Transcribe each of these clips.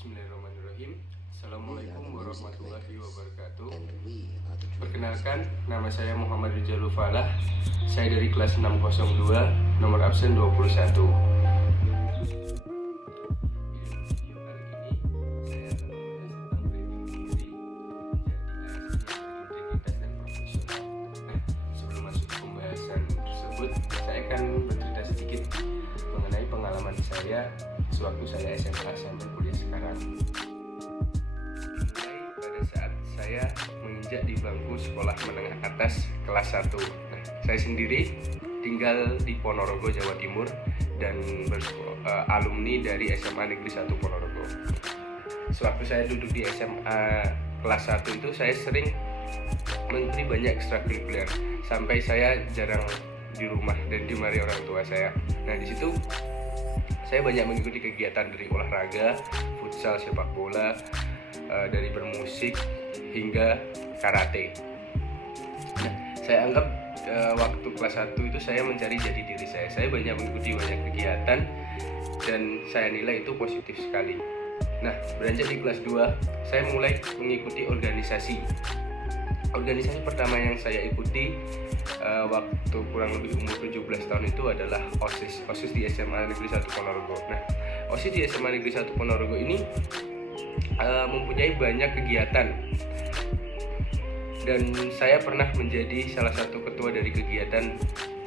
Bismillahirrahmanirrahim. Assalamualaikum warahmatullahi wabarakatuh. Perkenalkan, nama saya Muhammad Rizalul Falah. Saya dari kelas 602, nomor absen 21. Sebelum masuk ke pembahasan tersebut, saya akan bercerita sedikit mengenai pengalaman saya sewaktu saya SMA sampai kuliah sekarang. Mulai pada saat saya menginjak di bangku sekolah menengah atas kelas 1. Saya sendiri tinggal di Ponorogo, Jawa Timur, dan alumni dari SMA Negeri 1 Ponorogo. Sewaktu saya duduk di SMA kelas 1 itu, saya sering mengikuti banyak ekstrakurikuler, sampai saya jarang di rumah dan dimarahi orang tua saya. Nah, di situ saya banyak mengikuti kegiatan dari olahraga, futsal, sepak bola, dari bermusik hingga karate. Nah, saya anggap waktu kelas 1 itu saya mencari jati diri saya. Saya banyak mengikuti banyak kegiatan dan saya nilai itu positif sekali. Nah, beranjak di kelas 2, saya mulai mengikuti organisasi. Organisasi pertama yang saya ikuti waktu kurang lebih umur 17 tahun itu adalah OSIS di SMA Negeri 1 Ponorogo. Nah, OSIS di SMA Negeri 1 Ponorogo ini mempunyai banyak kegiatan, dan saya pernah menjadi salah satu ketua dari kegiatan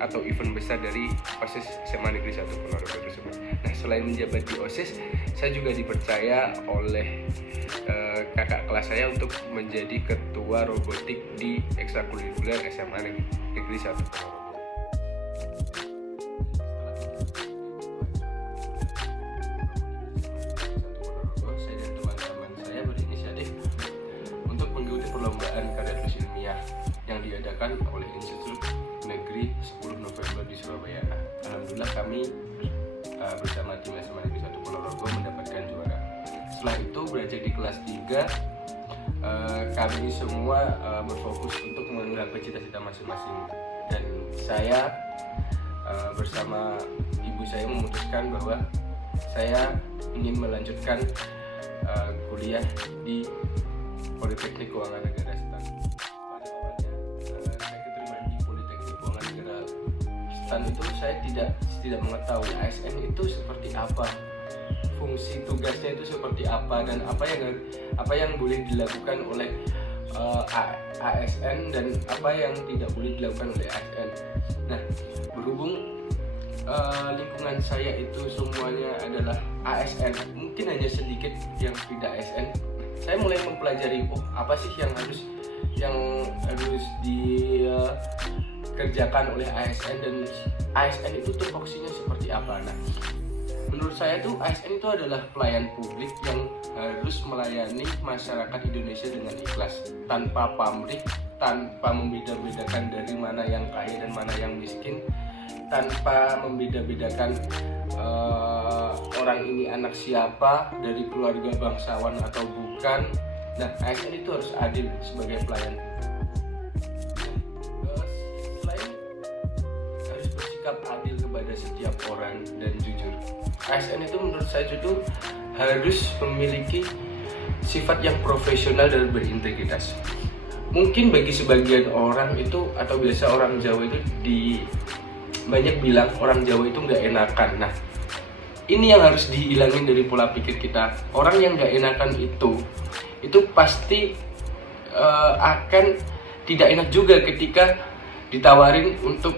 atau event besar dari OSIS SMA Negeri 1 Ponorogo tersebut. Nah, selain menjabat di OSIS, saya juga dipercaya oleh kakak kelas saya untuk menjadi ketua robotik di ekstrakurikuler SMA Negeri 1 Ponorogo. Saya dan teman-teman saya berinisiatif untuk mengikuti perlombaan karya tulis ilmiah yang diadakan oleh Institut Negeri 10 November di Surabaya. Nah, alhamdulillah kami bersama tim SMA Negeri 1 Ponorogo mendapatkan juara. Setelah itu beranjak di kelas 3, kami semua berfokus untuk menggapai cita-cita masing-masing, dan saya bersama ibu saya memutuskan bahwa saya ingin melanjutkan kuliah di Politeknik Keuangan Negara STAN. Pada awalnya saya keterima di Politeknik Keuangan Negara STAN itu saya tidak mengetahui ASN itu seperti apa, fungsi tugasnya itu seperti apa, dan apa yang boleh dilakukan oleh ASN dan apa yang tidak boleh dilakukan oleh ASN. Nah, berhubung lingkungan saya itu semuanya adalah ASN, mungkin hanya sedikit yang tidak ASN, saya mulai mempelajari apa sih yang harus dikerjakan oleh ASN, dan ASN itu tupoksinya seperti apa. Nah, menurut saya tuh ASN itu adalah pelayan publik yang harus melayani masyarakat Indonesia dengan ikhlas, tanpa pamrih, tanpa membeda-bedakan dari mana yang kaya dan mana yang miskin, tanpa membeda-bedakan orang ini anak siapa, dari keluarga bangsawan atau bukan. Nah, ASN itu harus adil sebagai pelayan. Selain harus bersikap adil kepada setiap orang dan jujur, ASN itu menurut saya itu harus memiliki sifat yang profesional dan berintegritas. Mungkin bagi sebagian orang itu, atau biasa orang Jawa itu banyak bilang orang Jawa itu nggak enakan. Nah, ini yang harus dihilangin dari pola pikir kita. Orang yang nggak enakan itu pasti akan tidak enak juga ketika ditawarin untuk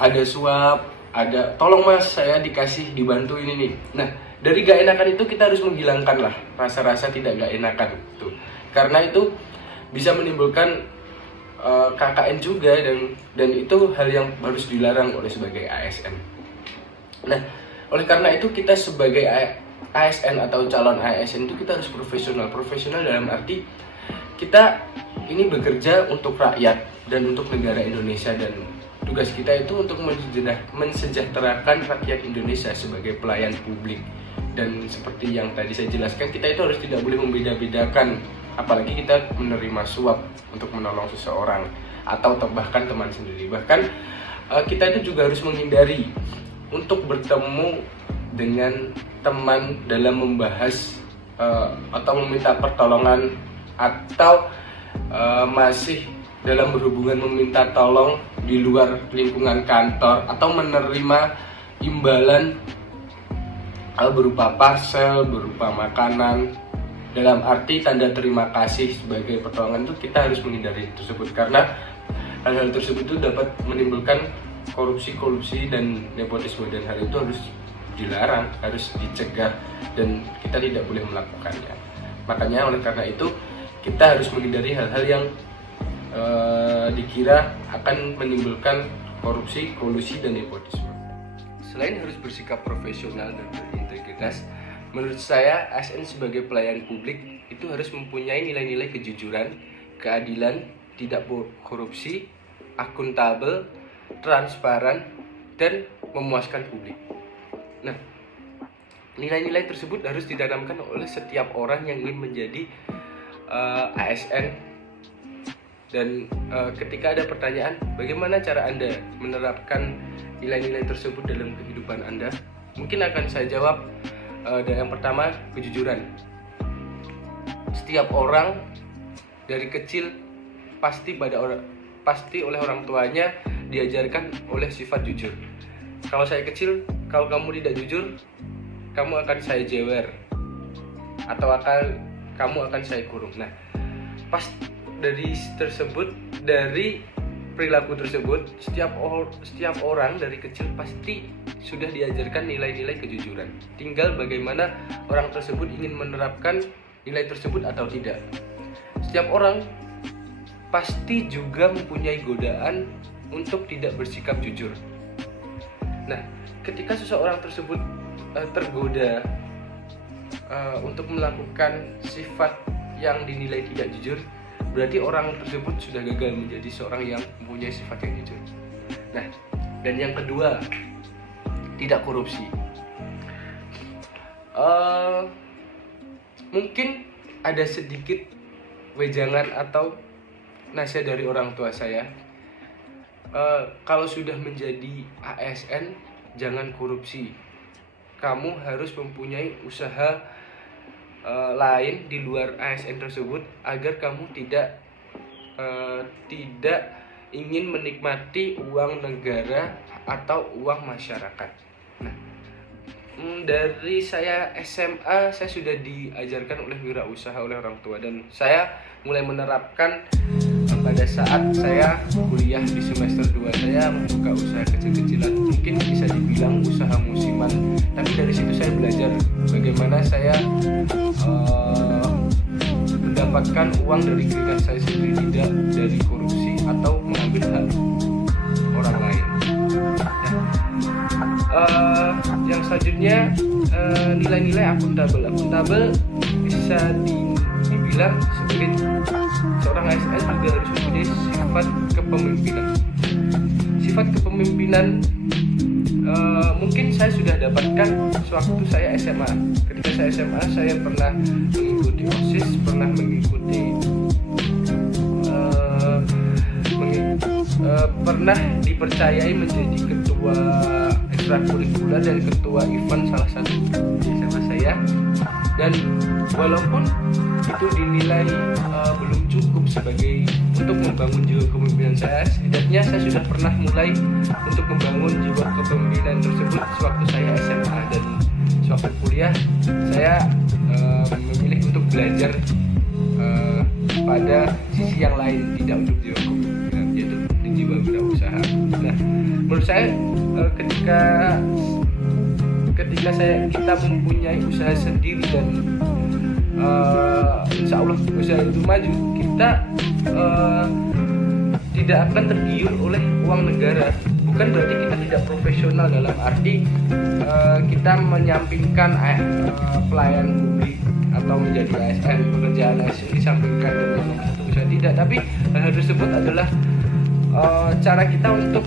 ada suap, ada tolong mas saya dibantu ini nih. Nah, dari gak enakan itu kita harus menghilangkan lah rasa-rasa tidak gak enakan itu, karena itu bisa menimbulkan KKN juga, dan itu hal yang harus dilarang oleh sebagai ASN. Nah, oleh karena itu kita sebagai ASN atau calon ASN itu kita harus profesional dalam arti kita ini bekerja untuk rakyat dan untuk negara Indonesia, dan tugas kita itu untuk mensejahterakan rakyat Indonesia sebagai pelayan publik. Dan seperti yang tadi saya jelaskan, kita itu harus tidak boleh membeda-bedakan, apalagi kita menerima suap untuk menolong seseorang atau bahkan teman sendiri. Bahkan kita itu juga harus menghindari untuk bertemu dengan teman dalam membahas atau meminta pertolongan, atau masih dalam berhubungan meminta tolong di luar lingkungan kantor, atau menerima imbalan berupa parcel, berupa makanan, dalam arti tanda terima kasih sebagai pertolongan, itu kita harus menghindari tersebut, karena hal-hal tersebut itu dapat menimbulkan korupsi dan nepotisme, dan hal itu harus dilarang, harus dicegah, dan kita tidak boleh melakukannya. Makanya oleh karena itu kita harus menghindari hal-hal yang dikira akan menimbulkan korupsi, kolusi, dan nepotisme. Selain harus bersikap profesional dan berintegritas, menurut saya ASN sebagai pelayan publik itu harus mempunyai nilai-nilai kejujuran, keadilan, tidak korupsi, akuntabel, transparan, dan memuaskan publik. Nah, nilai-nilai tersebut harus ditanamkan oleh setiap orang yang ingin menjadi ASN. Dan ketika ada pertanyaan, bagaimana cara Anda menerapkan nilai-nilai tersebut dalam kehidupan Anda? Mungkin akan saya jawab, yang pertama, kejujuran. Setiap orang dari kecil pasti oleh orang tuanya diajarkan oleh sifat jujur. Kalau saya kecil, kalau kamu tidak jujur, kamu akan saya jewer, atau kamu akan saya kurung. Nah, dari perilaku tersebut, setiap orang dari kecil pasti sudah diajarkan nilai-nilai kejujuran. Tinggal bagaimana orang tersebut ingin menerapkan nilai tersebut atau tidak. Setiap orang pasti juga mempunyai godaan untuk tidak bersikap jujur. Nah, ketika seseorang tersebut tergoda untuk melakukan sifat yang dinilai tidak jujur, berarti orang tersebut sudah gagal menjadi seorang yang mempunyai sifat yang jujur. Nah, dan yang kedua, tidak korupsi. Mungkin ada sedikit wejangan atau nasihat dari orang tua saya. Kalau sudah menjadi ASN, jangan korupsi. Kamu harus mempunyai usaha lain di luar ASN tersebut, agar kamu tidak ingin menikmati uang negara atau uang masyarakat. Nah, dari saya SMA, saya sudah diajarkan oleh wirausaha oleh orang tua, dan saya mulai menerapkan pada saat saya kuliah di semester 2. Saya membuka usaha kecil-kecilan, mungkin bisa dibilang usaha musiman, tapi dari situ saya belajar bagaimana saya mendapatkan uang dari keringat saya sendiri, tidak dari korupsi atau mengambil hak orang lain. Yang selanjutnya, nilai-nilai akuntabel bisa dibilang sebagai seorang ASN juga harus mempunyai sifat kepemimpinan. Sifat kepemimpinan mungkin saya sudah dapatkan sewaktu saya SMA. Ketika saya SMA, saya pernah mengikuti OSIS, pernah pernah dipercayai menjadi ketua ekstrakurikuler dan ketua event salah satu di SMA saya. Dan walaupun itu dinilai belum cukup untuk membangun jiwa kepemimpinan saya, setidaknya saya sudah pernah mulai untuk membangun jiwa kepemimpinan tersebut sewaktu saya SMA. Dan sewaktu kuliah, saya memilih untuk belajar pada sisi yang lain, tidak untuk jiwa kepemimpinan, yaitu di jiwa wirausaha. Nah, menurut saya ketika kita mempunyai usaha sendiri dan insya Allah usaha itu maju, kita tidak akan tergiur oleh uang negara. Bukan berarti kita tidak profesional dalam arti kita menyampingkan pelayan publik atau menjadi ASN, pekerjaan ASN disampingkan dengan satu usaha, tidak. Tapi hal tersebut adalah cara kita untuk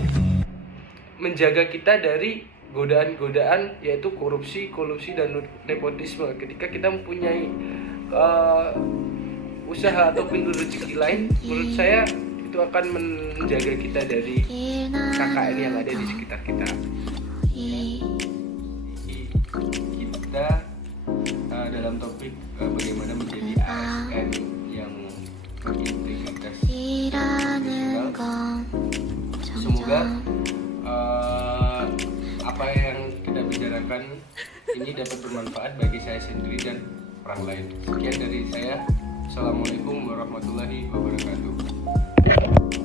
menjaga kita dari godaan-godaan, yaitu korupsi, kolusi, dan nepotisme. Ketika kita mempunyai usaha atau pintu rezeki lain, menurut saya itu akan menjaga kita dari KKN yang ada di sekitar kita. dalam topik bagaimana menjadi ASN yang berintegritas digital. Semoga apa yang kita bicarakan ini dapat bermanfaat bagi saya sendiri dan orang lain. Sekian dari saya. Assalamualaikum warahmatullahi wabarakatuh.